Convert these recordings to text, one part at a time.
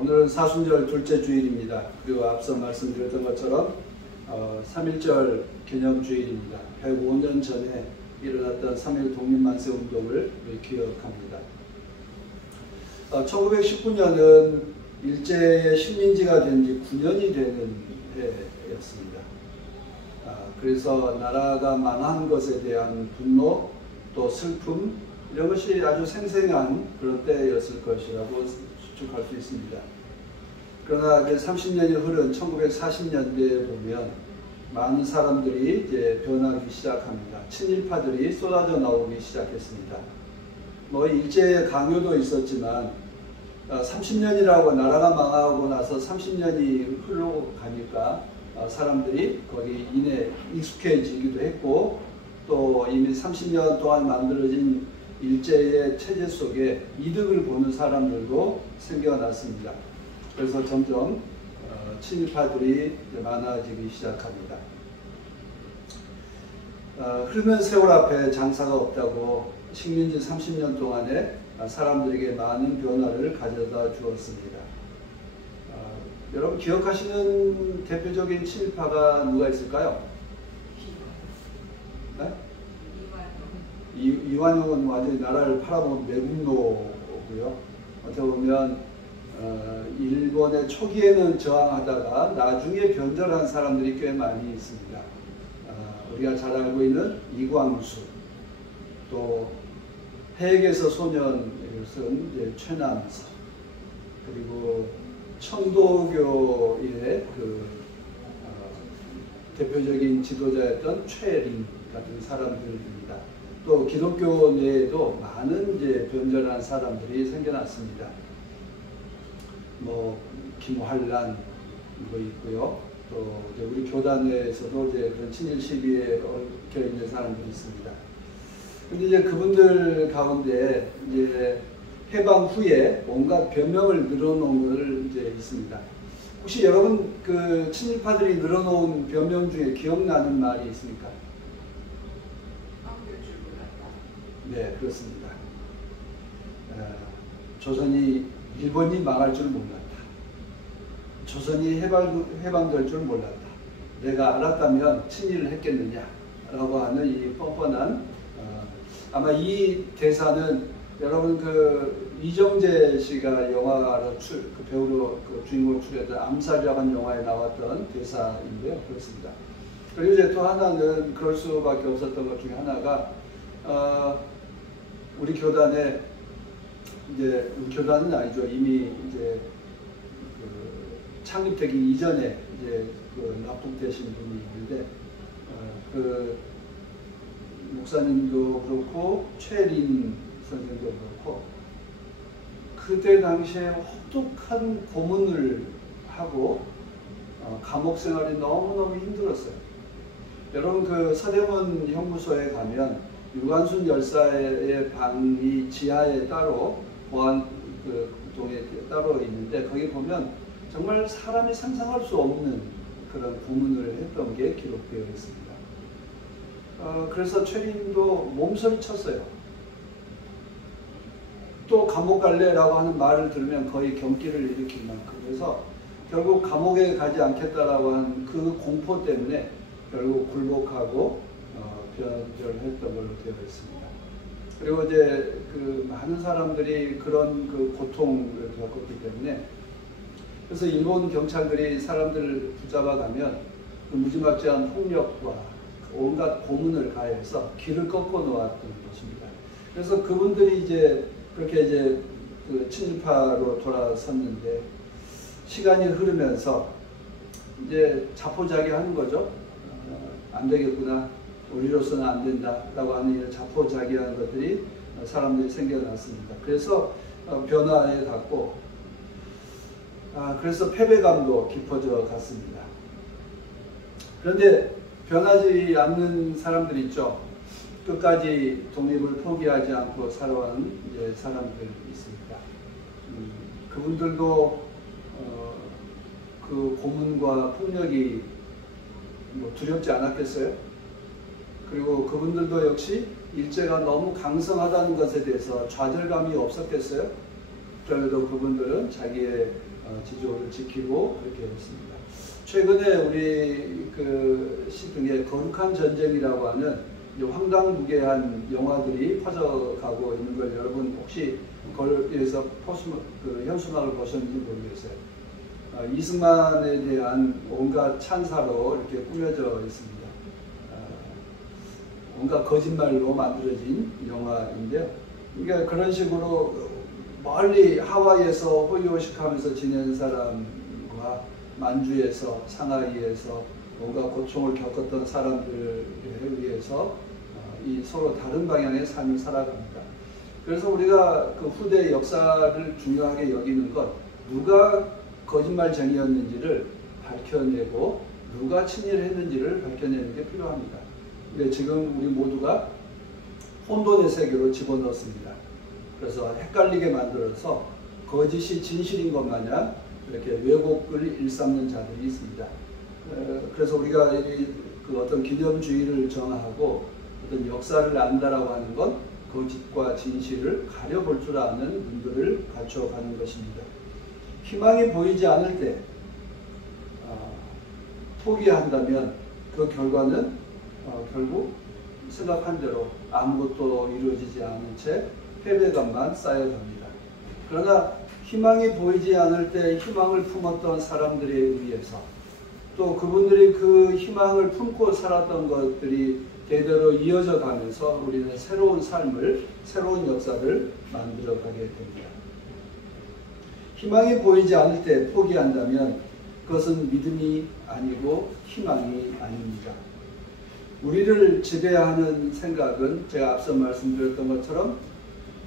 오늘은 사순절 둘째 주일입니다. 그리고 앞서 말씀드렸던 것처럼 3.1절 기념주일입니다. 105년 전에 일어났던 3.1 독립만세운동을 기억합니다. 1919년은 일제의 식민지가 된 지 9년이 되는 해였습니다. 그래서 나라가 망한 것에 대한 분노, 또 슬픔, 이런 것이 아주 생생한 그런 때였을 것이라고 추측할 수 있습니다. 그러나 이제 30년이 흐른 1940년대에 보면 많은 사람들이 이제 변하기 시작합니다. 친일파들이 쏟아져 나오기 시작했습니다. 뭐 일제의 강요도 있었지만 30년이라고 나라가 망하고 나서 30년이 흘러가니까 사람들이 거기 이내 익숙해지기도 했고, 또 이미 30년 동안 만들어진 일제의 체제 속에 이득을 보는 사람들도 생겨났습니다. 그래서 점점 친일파들이 많아지기 시작합니다. 흐르는 세월 앞에 장사가 없다고 식민지 30년 동안에 사람들에게 많은 변화를 가져다 주었습니다. 여러분 기억하시는 대표적인 친일파가 누가 있을까요? 네? 이완용은 완전히 나라를 팔아먹은 매국노고요. 어떻게 보면 일본의 초기에는 저항하다가 나중에 변절한 사람들이 꽤 많이 있습니다. 우리가 잘 알고 있는 이광수, 또 해액에서 소년 이것은 이제 최남석, 그리고 청도교의 대표적인 지도자였던 최림 같은 사람들입니다. 또 기독교 내에도 많은 이제 변절한 사람들이 생겨났습니다. 뭐 김환란 뭐 있고요. 또 이제 우리 교단 내에서도 이제 그런 친일 시비에 얽혀 있는 사람들이 있습니다. 근데 이제 그분들 가운데 이제 해방 후에 온갖 변명을 늘어놓은 것을 이제 있습니다. 혹시 여러분 그 친일파들이 늘어놓은 변명 중에 기억나는 말이 있습니까? 네, 그렇습니다. 조선이 일본이 망할 줄 몰랐다. 조선이 해방될 줄 몰랐다. 내가 알았다면 친일을 했겠느냐라고 하는 이 뻔뻔한 아마 이 대사는 여러분 그 이정재 씨가 영화로 그 배우로 그 주인공을 출연했던 암살이라고 하는 영화에 나왔던 대사인데요. 그렇습니다. 그리고 이제 또 하나는 그럴 수밖에 없었던 것 중에 하나가 우리 교단에 이제 우리 교단은 아니죠. 이미 이제 그 창립되기 이전에 이제 그 납북되신 분이 있는데 그 목사님도 그렇고 최린 선생도 그렇고 그때 당시에 혹독한 고문을 하고 감옥 생활이 너무너무 힘들었어요. 여러분 그 서대문 형무소에 가면 유관순 열사의 방이 지하에 따로 보안 그 동에 따로 있는데 거기 보면 정말 사람이 상상할 수 없는 그런 고문을 했던 게 기록되어 있습니다. 그래서 최림도 몸서리 쳤어요. 또 감옥 갈래라고 하는 말을 들으면 거의 경기를 일으킬 만큼. 그래서 결국 감옥에 가지 않겠다라고 하는 그 공포 때문에 결국 굴복하고 변절했던 걸로 되어 있습니다. 그리고 이제 그 많은 사람들이 그런 그 고통을 겪었기 때문에 그래서 일본 경찰들이 사람들을 붙잡아 가면 그 무지막지한 폭력과 온갖 고문을 가해서 길을 꺾어 놓았던 것입니다. 그래서 그분들이 이제 그렇게 이제 그 친일파로 돌아섰는데 시간이 흐르면서 이제 자포자기하는 거죠. 안 되겠구나. 우리로서는 안 된다라고 하는 자포자기하는 것들이 사람들이 생겨났습니다. 그래서 변화에 갔고 그래서 패배감도 깊어져 갔습니다. 그런데 변하지 않는 사람들 있죠. 끝까지 독립을 포기하지 않고 살아가는 사람들이 있습니다. 그분들도 그 고문과 폭력이 뭐 두렵지 않았겠어요? 그리고 그분들도 역시 일제가 너무 강성하다는 것에 대해서 좌절감이 없었겠어요? 그럼에도 그분들은 자기의 지조를 지키고 그렇게 했습니다. 최근에 우리 그 시중에 거룩한 전쟁이라고 하는 황당무계한 영화들이 퍼져가고 있는 걸 여러분 혹시 거기에서 현수막을 보셨는지 모르겠어요. 이승만에 대한 온갖 찬사로 이렇게 꾸며져 있습니다. 온갖 거짓말로 만들어진 영화인데요. 그러니까 그런 식으로 멀리 하와이에서 호의호식하면서 지내는 사람과 만주에서 상하이에서 뭔가 고통을 겪었던 사람들에 의해서 이 서로 다른 방향의 삶을 살아갑니다. 그래서 우리가 그 후대 역사를 중요하게 여기는 것, 누가 거짓말쟁이였는지를 밝혀내고 누가 친일했는지를 밝혀내는 게 필요합니다. 근데 지금 우리 모두가 혼돈의 세계로 집어넣습니다. 그래서 헷갈리게 만들어서 거짓이 진실인 것 마냥 이렇게 왜곡을 일삼는 자들이 있습니다. 그래서 우리가 그 어떤 기념주의를 정하고 어떤 역사를 안다라고 하는 건 거짓과 진실을 가려볼 줄 아는 분들을 갖춰가는 것입니다. 희망이 보이지 않을 때 포기한다면 그 결과는 결국 생각한 대로 아무것도 이루어지지 않은 채 패배감만 쌓여갑니다. 그러나 희망이 보이지 않을 때 희망을 품었던 사람들에 의해서 또 그분들이 그 희망을 품고 살았던 것들이 대대로 이어져 가면서 우리는 새로운 삶을, 새로운 역사를 만들어가게 됩니다. 희망이 보이지 않을 때 포기한다면 그것은 믿음이 아니고 희망이 아닙니다. 우리를 지배하는 생각은 제가 앞서 말씀드렸던 것처럼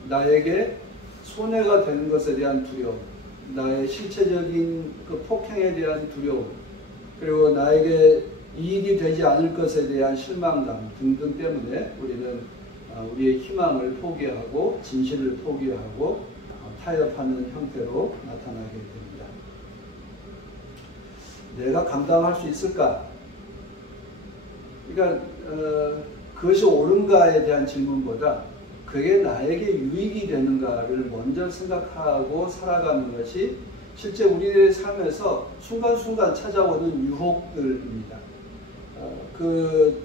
나에게 손해가 되는 것에 대한 두려움, 나의 신체적인 그 폭행에 대한 두려움, 그리고 나에게 이익이 되지 않을 것에 대한 실망감 등등 때문에 우리는 우리의 희망을 포기하고 진실을 포기하고 타협하는 형태로 나타나게 됩니다. 내가 감당할 수 있을까? 그러니까 그것이 옳은가에 대한 질문보다 그게 나에게 유익이 되는가를 먼저 생각하고 살아가는 것이 실제 우리의 삶에서 순간순간 찾아오는 유혹들입니다. 그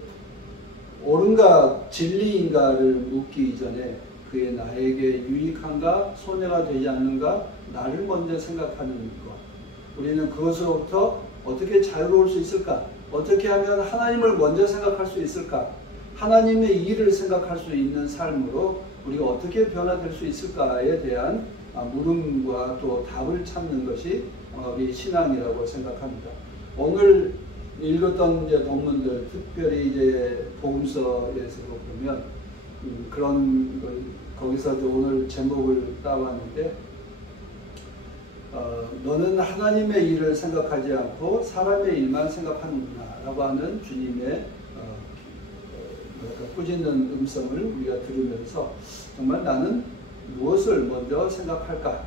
옳은가 진리인가를 묻기 이전에 그게 나에게 유익한가 손해가 되지 않는가 나를 먼저 생각하는 것. 우리는 그것으로부터 어떻게 자유로울 수 있을까? 어떻게 하면 하나님을 먼저 생각할 수 있을까? 하나님의 일을 생각할 수 있는 삶으로 우리가 어떻게 변화될 수 있을까에 대한 물음과 또 답을 찾는 것이 우리 신앙이라고 생각합니다. 오늘 읽었던 이제 본문들, 특별히 이제 복음서에서 보면 그런 걸 거기서 이제 오늘 제목을 따왔는데 너는 하나님의 일을 생각하지 않고 사람의 일만 생각하는구나 라고 하는 주님의 꾸짖는 음성을 우리가 들으면서 정말 나는 무엇을 먼저 생각할까?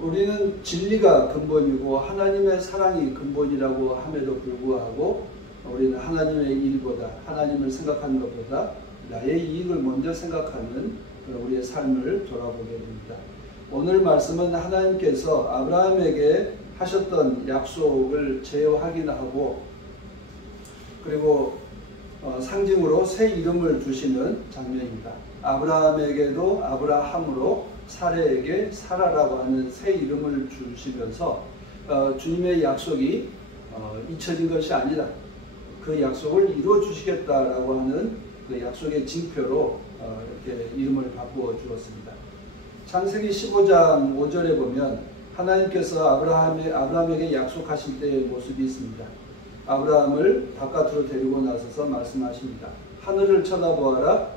우리는 진리가 근본이고 하나님의 사랑이 근본이라고 함에도 불구하고 우리는 하나님의 일보다 하나님을 생각하는 것보다 나의 이익을 먼저 생각하는 우리의 삶을 돌아보게 됩니다. 오늘 말씀은 하나님께서 아브라함에게 하셨던 약속을 재확인하고 그리고 상징으로 새 이름을 주시는 장면입니다. 아브라함에게도 아브라함으로 사레에게 사라라고 하는 새 이름을 주시면서 주님의 약속이 잊혀진 것이 아니다. 그 약속을 이루어 주시겠다라고 하는 그 약속의 징표로 이렇게 이름을 바꾸어 주었습니다. 창세기 15장 5절에 보면 하나님께서 아브라함에게 약속하실 때의 모습이 있습니다. 아브라함을 바깥으로 데리고 나서서 말씀하십니다. 하늘을 쳐다보아라.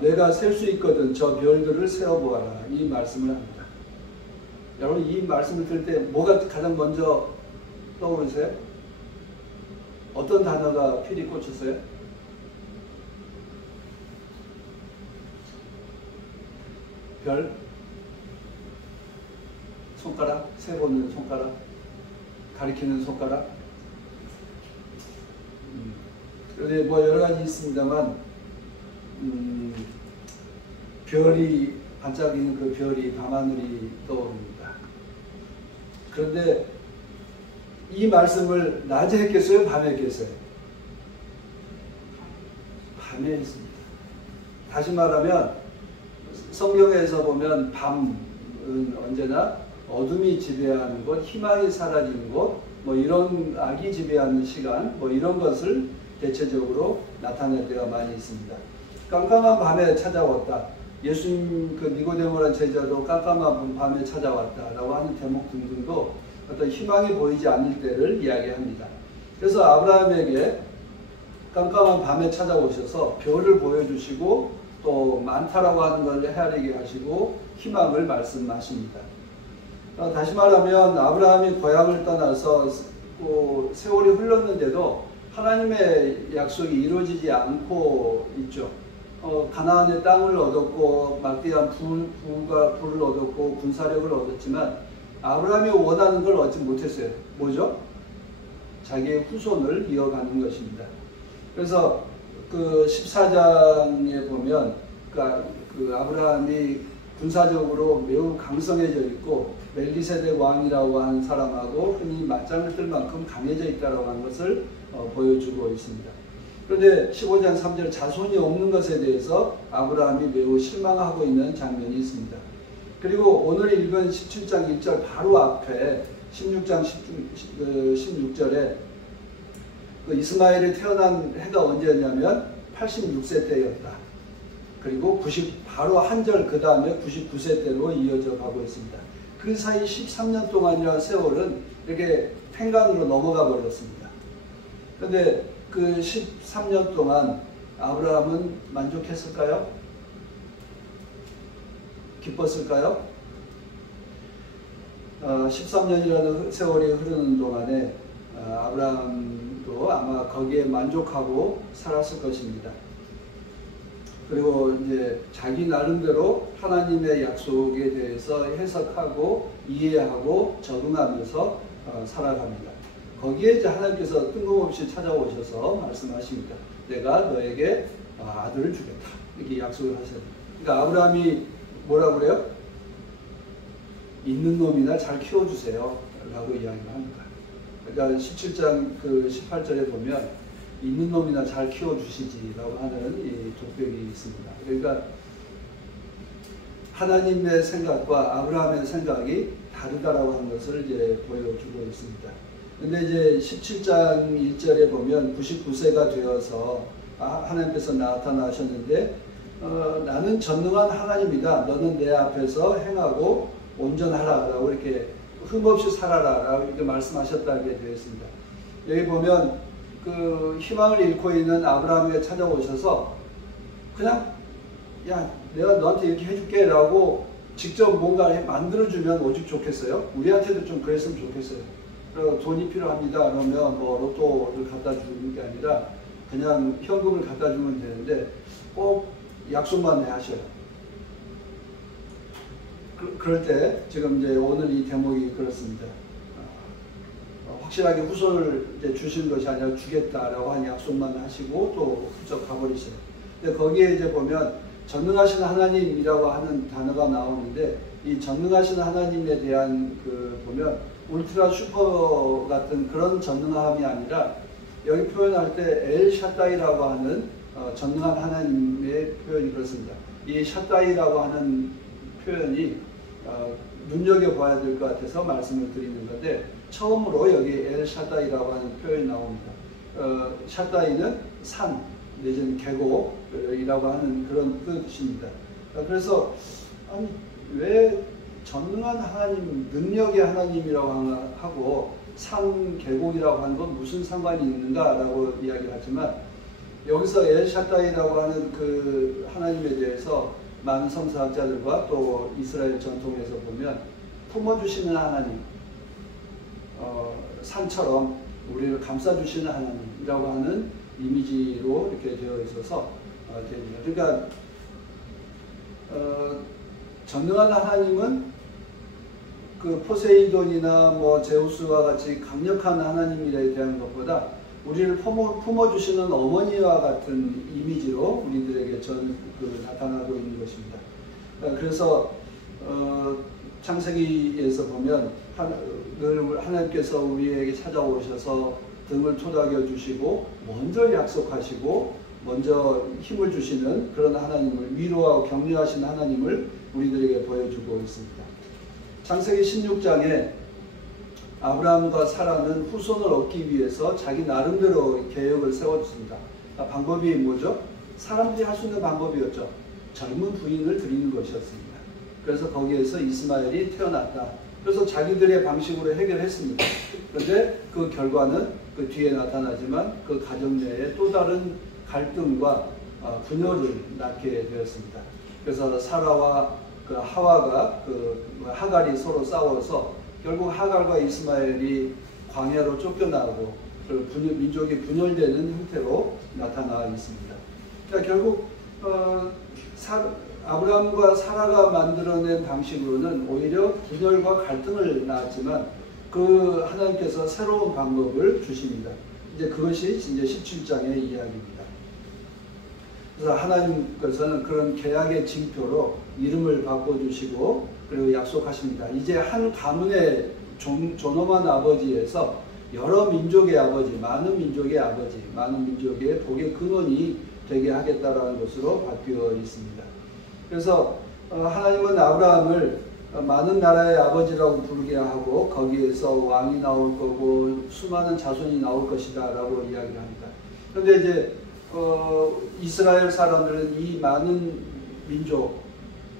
내가 셀 수 있거든 저 별들을 세어보아라. 이 말씀을 합니다. 여러분 이 말씀을 들을 때 뭐가 가장 먼저 떠오르세요? 어떤 단어가 필이 꽂혔어요? 별? 손가락? 세보는 손가락? 가리키는 손가락? 그런데 뭐 여러 가지 있습니다만 별이 반짝이는 그 별이 밤하늘이 떠오릅니다. 그런데 이 말씀을 낮에 했겠어요? 밤에 했겠어요? 밤에 했습니다. 다시 말하면 성경에서 보면 밤은 언제나 어둠이 지배하는 곳, 희망이 사라지는 곳, 뭐 이런 악이 지배하는 시간, 뭐 이런 것을 대체적으로 나타낼 때가 많이 있습니다. 깜깜한 밤에 찾아왔다. 예수님 그 니고데모라는 제자도 깜깜한 밤에 찾아왔다라고 하는 대목 등등도 어떤 희망이 보이지 않을 때를 이야기합니다. 그래서 아브라함에게 깜깜한 밤에 찾아오셔서 별을 보여주시고 또 많다라고 하는 걸 헤아리게 하시고 희망을 말씀하십니다. 다시 말하면 아브라함이 고향을 떠나서 세월이 흘렀는데도 하나님의 약속이 이루어지지 않고 있죠. 가나안의 땅을 얻었고 막대한 불을 얻었고 군사력을 얻었지만 아브라함이 원하는 걸 얻지 못했어요. 뭐죠? 자기의 후손을 이어가는 것입니다. 그래서 그 14장에 보면 그 아브라함이 군사적으로 매우 강성해져 있고 멜기세덱 왕이라고 하는 사람하고 흔히 맞짱을 뜰 만큼 강해져 있다고 하는 것을 보여주고 있습니다. 그런데 15장 3절 자손이 없는 것에 대해서 아브라함이 매우 실망하고 있는 장면이 있습니다. 그리고 오늘 읽은 17장 1절 바로 앞에 16장 16절에 그 이스마엘이 태어난 해가 언제였냐면 86세 때였다. 그리고 바로 한 절 그 다음에 99세 때로 이어져 가고 있습니다. 그 사이 13년 동안이라는 세월은 이렇게 팽간으로 넘어가 버렸습니다. 그런데 그 13년 동안 아브라함은 만족했을까요? 기뻤을까요? 13년이라는 세월이 흐르는 동안에 아브라함도 아마 거기에 만족하고 살았을 것입니다. 그리고 이제 자기 나름대로 하나님의 약속에 대해서 해석하고 이해하고 적응하면서 살아갑니다. 거기에 이제 하나님께서 뜬금없이 찾아오셔서 말씀하십니다. 내가 너에게 아들을 주겠다. 이렇게 약속을 하셔요. 그러니까 아브라함이 뭐라고 그래요? 있는 놈이나 잘 키워주세요. 라고 이야기를 합니다. 그러니까 17장 그 18절에 보면 있는 놈이나 잘 키워주시지라고 하는 이 독백이 있습니다. 그러니까 하나님의 생각과 아브라함의 생각이 다르다라고 하는 것을 이제 보여주고 있습니다. 근데 이제 17장 1절에 보면 99세가 되어서 하나님께서 나타나셨는데 나는 전능한 하나님이다. 너는 내 앞에서 행하고 온전하라 라고 이렇게 흠없이 살아라 라고 이렇게 말씀하셨다게 되어 있습니다. 여기 보면 그 희망을 잃고 있는 아브라함에게 찾아오셔서 그냥 야 내가 너한테 이렇게 해줄게 라고 직접 뭔가 만들어주면 오직 좋겠어요? 우리한테도 좀 그랬으면 좋겠어요. 그리고 돈이 필요합니다 그러면 뭐 로또를 갖다 주는 게 아니라 그냥 현금을 갖다 주면 되는데 꼭 약속만 하셔요. 그럴 때 지금 이제 오늘 이 대목이 그렇습니다. 확실하게 후손을 이제 주시는 것이 아니라 주겠다라고 한 약속만 하시고 또 훌쩍 가버리셔요. 근데 거기에 이제 보면 전능하신 하나님이라고 하는 단어가 나오는데 이 전능하신 하나님에 대한 그 보면 울트라 슈퍼 같은 그런 전능함이 아니라 여기 표현할 때 엘 샤다이라고 하는 전능한 하나님의 표현이 그렇습니다. 이 샤다이라고 하는 표현이 눈여겨봐야 될 것 같아서 말씀을 드리는 건데 처음으로 여기 엘 샤다이라고 하는 표현이 나옵니다. 샤다이는 산 내지는 계곡이라고 하는 그런 뜻입니다. 그래서 아니 왜 전능한 하나님, 능력의 하나님이라고 하고 산, 계곡이라고 하는 건 무슨 상관이 있는가라고 이야기를 하지만 여기서 엘 샤다이라고 하는 그 하나님에 대해서 많은 성서학자들과 또 이스라엘 전통에서 보면 품어주시는 하나님, 산처럼 우리를 감싸주시는 하나님이라고 하는 이미지로 이렇게 되어 있어서 됩니다. 그러니까 전능한 하나님은 그 포세이돈이나 뭐 제우스와 같이 강력한 하나님에 대한 것보다 우리를 품어주시는 어머니와 같은 이미지로 우리들에게 나타나고 있는 것입니다. 그래서 창세기에서 보면 늘 하나님께서 우리에게 찾아오셔서 등을 토닥여 주시고 먼저 약속하시고 먼저 힘을 주시는 그런 하나님을, 위로하고 격려하시는 하나님을 우리들에게 보여주고 있습니다. 창세기 16장에 아브라함과 사라는 후손을 얻기 위해서 자기 나름대로 계획을 세웠습니다. 방법이 뭐죠? 사람들이 할 수 있는 방법이었죠. 젊은 부인을 드리는 것이었습니다. 그래서 거기에서 이스마엘이 태어났다. 그래서 자기들의 방식으로 해결했습니다. 그런데 그 결과는 그 뒤에 나타나지만 그 가정 내에 또 다른 갈등과 분열을 낳게 되었습니다. 그래서 사라와 그 하와가 하갈이 서로 싸워서 결국 하갈과 이스마엘이 광야로 쫓겨나고 민족이 분열되는 형태로 나타나 있습니다. 그러니까 결국 아브라함과 사라가 만들어낸 방식으로는 오히려 분열과 갈등을 낳았지만 그 하나님께서 새로운 방법을 주십니다. 이제 그것이 이제 17장의 이야기입니다. 그래서 하나님께서는 그런 계약의 징표로 이름을 바꿔주시고 그리고 약속하십니다. 이제 한 가문의 존엄한 아버지에서 여러 민족의 아버지, 많은 민족의 아버지, 많은 민족의 복의 근원이 되게 하겠다라는 것으로 바뀌어 있습니다. 그래서 하나님은 아브라함을 많은 나라의 아버지라고 부르게 하고 거기에서 왕이 나올 거고 수많은 자손이 나올 것이다 라고 이야기를 합니다. 그런데 이제 이스라엘 사람들은 이 많은 민족,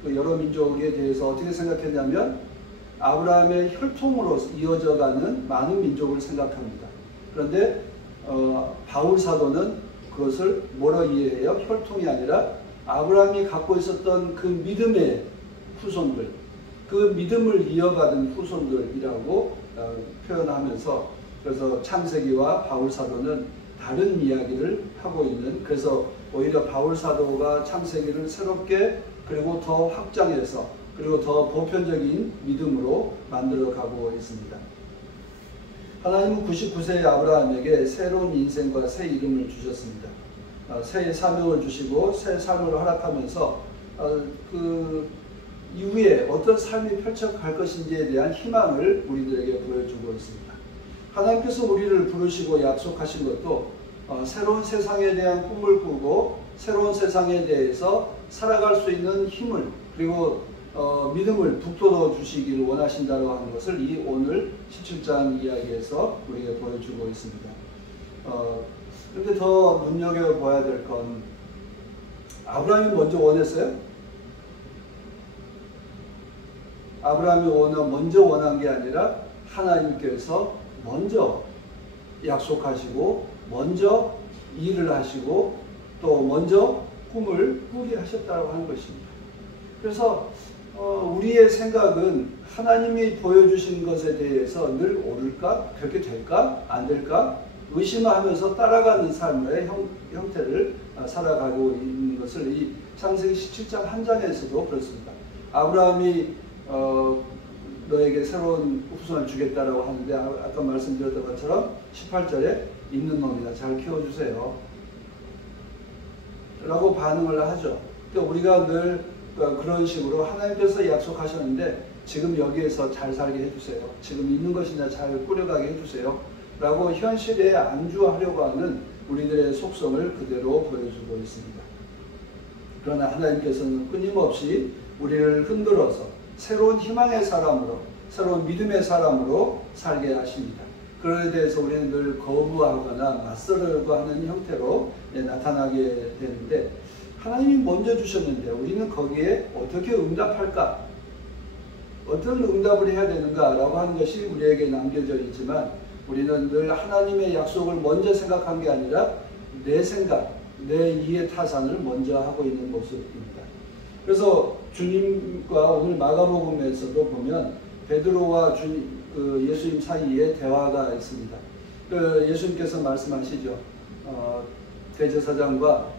여러 민족에 대해서 어떻게 생각했냐면 아브라함의 혈통으로 이어져가는 많은 민족을 생각합니다. 그런데 바울 사도는 그것을 뭐로 이해해요? 혈통이 아니라 아브라함이 갖고 있었던 그 믿음의 후손들, 그 믿음을 이어받은 후손들이라고 표현하면서 그래서 창세기와 바울 사도는 다른 이야기를 하고 있는, 그래서 오히려 바울 사도가 창세기를 새롭게 그리고 더 확장해서 그리고 더 보편적인 믿음으로 만들어가고 있습니다. 하나님은 99세의 아브라함에게 새로운 인생과 새 이름을 주셨습니다. 새 사명을 주시고 새 삶을 허락하면서 그 이후에 어떤 삶이 펼쳐갈 것인지에 대한 희망을 우리들에게 보여주고 있습니다. 하나님께서 우리를 부르시고 약속하신 것도 새로운 세상에 대한 꿈을 꾸고 새로운 세상에 대해서 살아갈 수 있는 힘을 그리고 믿음을 북돋워 주시기를 원하신다고 하는 것을 이 오늘 17장 이야기에서 우리에게 보여주고 있습니다. 그런데 더 눈여겨봐야 될 건 아브라함이 먼저 원했어요? 아브라함이 먼저 원한 게 아니라 하나님께서 먼저 약속하시고 먼저 일을 하시고 또 먼저 꿈을 꾸게 하셨다고 하는 것입니다. 그래서 우리의 생각은 하나님이 보여주신 것에 대해서 늘 옳을까? 그렇게 될까? 안 될까? 의심하면서 따라가는 삶의 형태를 살아가고 있는 것을 이 창세기 17장 한 장에서도 그렇습니다. 아브라함이 너에게 새로운 후손을 주겠다라고 하는데 아까 말씀드렸던 것처럼 18절에 있는 놈이다. 잘 키워주세요. 라고 반응을 하죠. 그러니까 우리가 늘 그런 식으로 하나님께서 약속하셨는데 지금 여기에서 잘 살게 해주세요. 지금 있는 것이나 잘 꾸려가게 해주세요. 라고 현실에 안주하려고 하는 우리들의 속성을 그대로 보여주고 있습니다. 그러나 하나님께서는 끊임없이 우리를 흔들어서 새로운 희망의 사람으로, 새로운 믿음의 사람으로 살게 하십니다. 그에 대해서 우리는 늘 거부하거나 맞서려고 하는 형태로 나타나게 되는데 하나님이 먼저 주셨는데 우리는 거기에 어떻게 응답할까? 어떤 응답을 해야 되는가? 라고 하는 것이 우리에게 남겨져 있지만 우리는 늘 하나님의 약속을 먼저 생각한 게 아니라 내 생각, 내 이해 타산을 먼저 하고 있는 모습입니다. 그래서 주님과 오늘 마가복음에서도 보면 베드로와 예수님 사이에 대화가 있습니다. 예수님께서 말씀하시죠. 대제사장과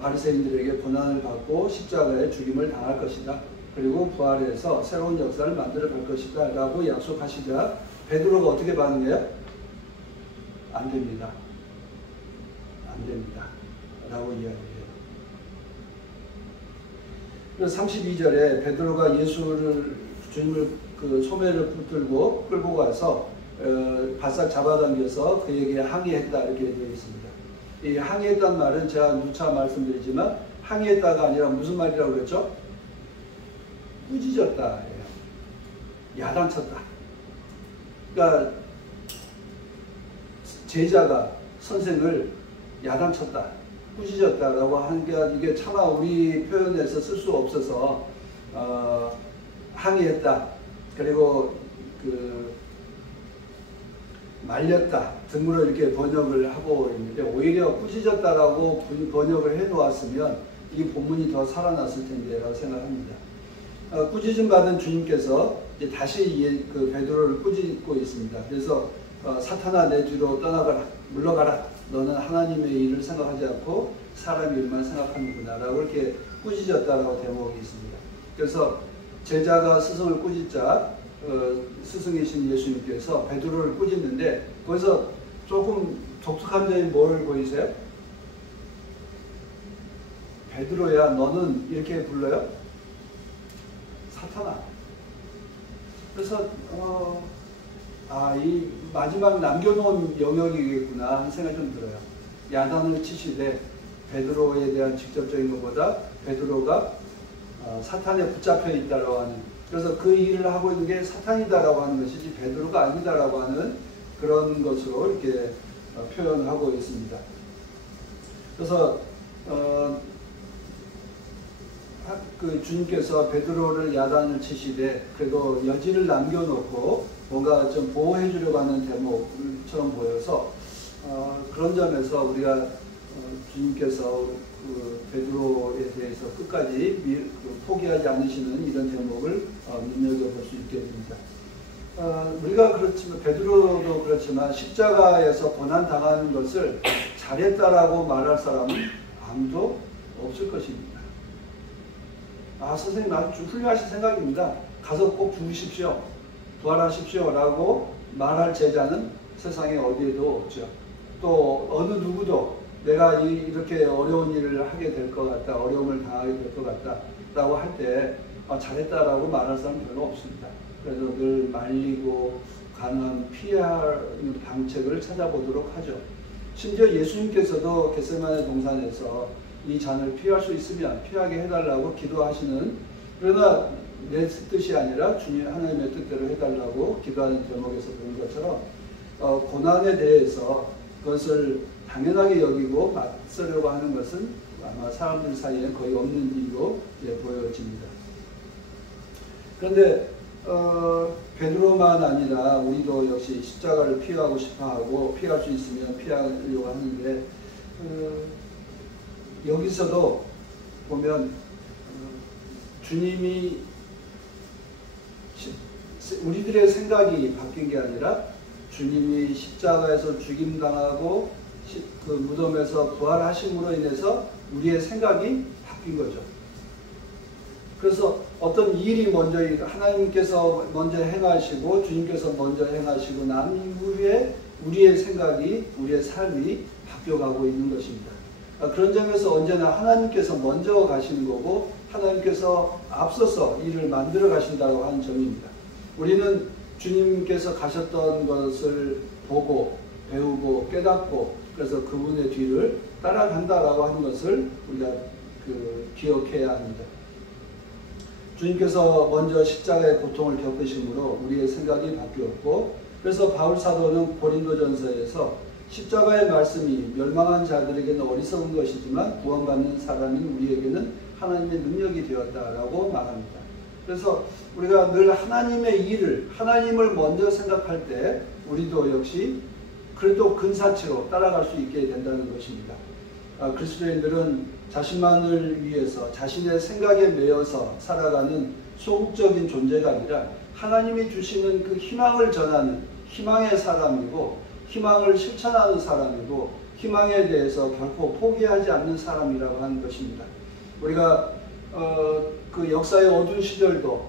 바리새인들에게 고난을 받고 십자가에 죽임을 당할 것이다. 그리고 부활해서 새로운 역사를 만들어 갈 것이다. 라고 약속하시자 베드로가 어떻게 반응해요? 안 됩니다. 안 됩니다. 라고 이야기해요. 그래서 32절에 베드로가 예수를 주님을 그 소매를 붙들고 끌고 가서 바싹 잡아당겨서 그에게 항의했다 이렇게 되어 있습니다. 이 항의했다는 말은 제가 누차 말씀드리지만 항의했다가 아니라 무슨 말이라고 그랬죠? 꾸짖었다. 야단쳤다. 그러니까 제자가 선생을 야단쳤다, 꾸짖었다라고 하는 게 이게 차마 우리 표현에서 쓸 수 없어서 항의했다. 그리고 그 말렸다 등으로 이렇게 번역을 하고 있는데 오히려 꾸짖었다라고 번역을 해 놓았으면 이 본문이 더 살아났을 텐데라고 생각합니다. 꾸짖음 받은 주님께서 이제 다시 그 베드로를 꾸짖고 있습니다. 그래서 사탄아 내 뒤로 떠나가라, 물러가라. 너는 하나님의 일을 생각하지 않고 사람의 일만 생각하는구나 라고 이렇게 꾸짖었다라고 대목이 있습니다. 그래서 제자가 스승을 꾸짖자 스승이신 예수님께서 베드로를 꾸짖는데 거기서 조금 독특한 점이 뭘 보이세요? 베드로야 너는 이렇게 불러요? 사탄아. 그래서 이 마지막 남겨놓은 영역이겠구나 하는 생각이 좀 들어요. 야단을 치시되 베드로에 대한 직접적인 것보다 베드로가 사탄에 붙잡혀 있다라고 하는, 그래서 그 일을 하고 있는 게 사탄이다라고 하는 것이지 베드로가 아니다라고 하는 그런 것으로 이렇게 표현하고 있습니다. 그래서 그 주님께서 베드로를 야단을 치시되 그래도 여지를 남겨놓고 뭔가 좀 보호해 주려고 하는 대목처럼 보여서 그런 점에서 우리가 주님께서 그 베드로에 대해서 끝까지 포기하지 않으시는 이런 대목을 눈여겨볼 수 있게 됩니다. 우리가 그렇지만 베드로도 그렇지만 십자가에서 고난 당하는 것을 잘했다라고 말할 사람은 아무도 없을 것입니다. 선생님 아주 훌륭하신 생각입니다. 가서 꼭 죽으십시오. 부활하십시오. 라고 말할 제자는 세상에 어디에도 없죠. 또 어느 누구도 내가 이렇게 어려운 일을 하게 될 것 같다. 어려움을 당하게 될 것 같다. 라고 할 때 잘했다라고 말할 사람은 별로 없습니다. 그래서 늘 말리고 가능한 피하는 방책을 찾아보도록 하죠. 심지어 예수님께서도 겟세마네 동산에서 이 잔을 피할 수 있으면 피하게 해달라고 기도하시는, 그러나 내 뜻이 아니라 주님 하나님의 뜻대로 해달라고 기도하는 대목에서 보는 것처럼 고난에 대해서 그것을 당연하게 여기고 맞서려고 하는 것은 아마 사람들 사이에 거의 없는 일로 보여집니다. 그런데 베드로만 아니라 우리도 역시 십자가를 피하고 싶어하고 피할 수 있으면 피하려고 하는데 여기서도 보면 주님이 우리들의 생각이 바뀐 게 아니라 주님이 십자가에서 죽임당하고 그 무덤에서 부활하심으로 인해서 우리의 생각이 바뀐 거죠. 그래서 어떤 일이 먼저 하나님께서 먼저 행하시고 주님께서 먼저 행하시고 난 이후에 우리의 생각이 우리의 삶이 바뀌어가고 있는 것입니다. 그런 점에서 언제나 하나님께서 먼저 가시는 거고 하나님께서 앞서서 일을 만들어 가신다고 하는 점입니다. 우리는 주님께서 가셨던 것을 보고 배우고 깨닫고 그래서 그분의 뒤를 따라간다라고 하는 것을 우리가 기억해야 합니다. 주님께서 먼저 십자가의 고통을 겪으심으로 우리의 생각이 바뀌었고, 그래서 바울 사도는 고린도전서에서 십자가의 말씀이 멸망한 자들에게는 어리석은 것이지만 구원받는 사람인 우리에게는 하나님의 능력이 되었다라고 말합니다. 그래서 우리가 늘 하나님의 일을, 하나님을 먼저 생각할 때 우리도 역시 그래도 근사치로 따라갈 수 있게 된다는 것입니다. 그리스도인들은 자신만을 위해서 자신의 생각에 매여서 살아가는 소극적인 존재가 아니라 하나님이 주시는 그 희망을 전하는 희망의 사람이고 희망을 실천하는 사람이고 희망에 대해서 결코 포기하지 않는 사람이라고 하는 것입니다. 우리가 그 역사의 어두운 시절도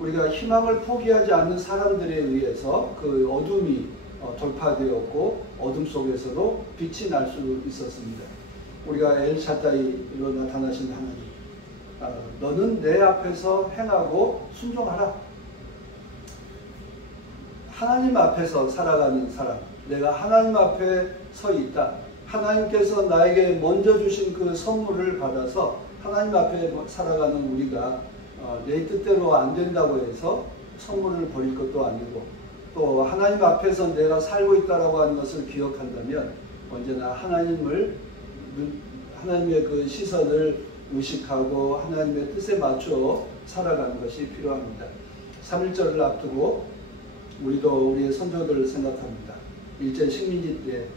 우리가 희망을 포기하지 않는 사람들에 의해서 그 어둠이 돌파되었고 어둠 속에서도 빛이 날 수 있었습니다. 우리가 엘샤다이로 나타나신 하나님, 너는 내 앞에서 행하고 순종하라. 하나님 앞에서 살아가는 사람, 내가 하나님 앞에 서 있다. 하나님께서 나에게 먼저 주신 그 선물을 받아서 하나님 앞에 살아가는 우리가 내 뜻대로 안 된다고 해서 선물을 버릴 것도 아니고, 또 하나님 앞에서 내가 살고 있다라고 하는 것을 기억한다면 언제나 하나님의 그 시선을 의식하고 하나님의 뜻에 맞춰 살아가는 것이 필요합니다. 3.1절을 앞두고 우리도 우리의 선조들을 생각합니다. 일제 식민지 때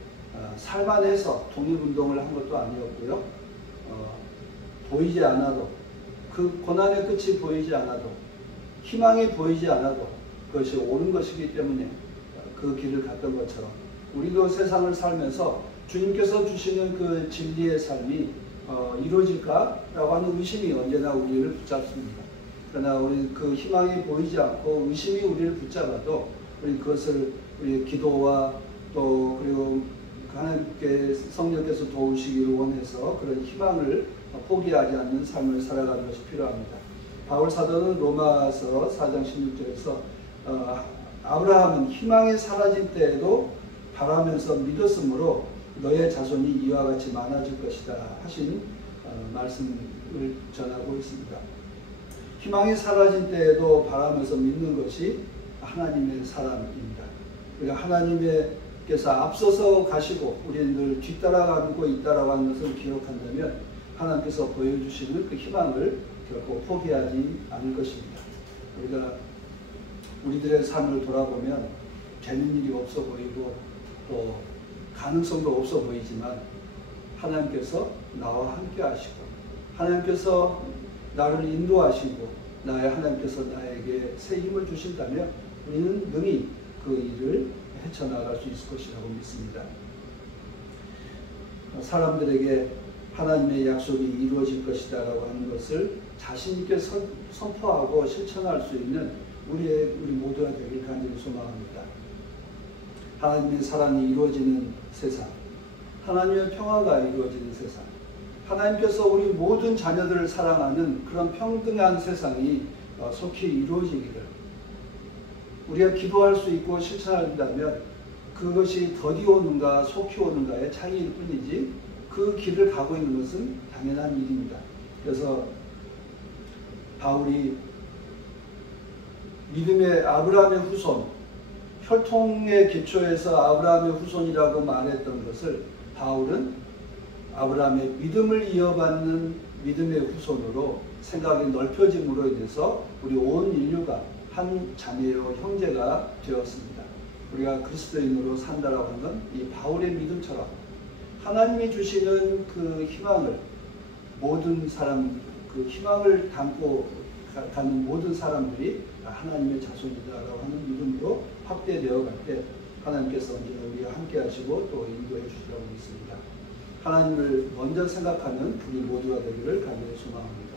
살만해서 독립운동을 한 것도 아니었고요. 보이지 않아도, 그 고난의 끝이 보이지 않아도, 희망이 보이지 않아도 그것이 옳은 것이기 때문에 그 길을 갔던 것처럼 우리도 세상을 살면서 주님께서 주시는 그 진리의 삶이 이루어질까라고 하는 의심이 언제나 우리를 붙잡습니다. 그러나 우리 그 희망이 보이지 않고 의심이 우리를 붙잡아도 우리 그것을 우리의 기도와 또 그리고 하나님께 성령께서 도우시기를 원해서 그런 희망을 포기하지 않는 삶을 살아가는 것이 필요합니다. 바울 사도는 로마서 4장 16절에서 아브라함은 희망이 사라질 때에도 바라면서 믿었으므로 너의 자손이 이와 같이 많아질 것이다 하신 말씀을 전하고 있습니다. 희망이 사라질 때에도 바라면서 믿는 것이 하나님의 사람입니다. 그러니까 하나님께서 앞서서 가시고 우리는 늘 뒤따라가고 있다라고 하는 것을 기억한다면 하나님께서 보여주시는 그 희망을 결코 포기하지 않을 것입니다. 우리가 우리들의 삶을 돌아보면 되는 일이 없어 보이고 또 가능성도 없어 보이지만 하나님께서 나와 함께 하시고 하나님께서 나를 인도하시고 하나님께서 나에게 새 힘을 주신다면 우리는 능히 그 일을 헤쳐나갈 수 있을 것이라고 믿습니다. 사람들에게 하나님의 약속이 이루어질 것이다 라고 하는 것을 자신 있게 선포하고 실천할 수 있는 우리 모두가 되길 간절히 소망합니다. 하나님의 사랑이 이루어지는 세상, 하나님의 평화가 이루어지는 세상, 하나님께서 우리 모든 자녀들을 사랑하는 그런 평등한 세상이 속히 이루어지기를 우리가 기도할 수 있고 실천한다면 그것이 더디 오는가 속히 오는가의 차이일 뿐이지 그 길을 가고 있는 것은 당연한 일입니다. 그래서 바울이 믿음의 아브라함의 후손, 혈통의 기초에서 아브라함의 후손이라고 말했던 것을 바울은 아브라함의 믿음을 이어받는 믿음의 후손으로 생각이 넓혀짐으로 인해서 우리 온 인류가 한 자매요 형제가 되었습니다. 우리가 그리스도인으로 산다라고 하는 건 이 바울의 믿음처럼 하나님이 주시는 그 희망을 모든 사람, 그 희망을 담고 가는 모든 사람들이 하나님의 자손이다라고 하는 믿음으로 확대되어 갈 때 하나님께서 언제나 우리와 함께 하시고 또 인도해 주시라고 믿습니다. 하나님을 먼저 생각하는 우리 모두가 되기를 간절히 소망합니다.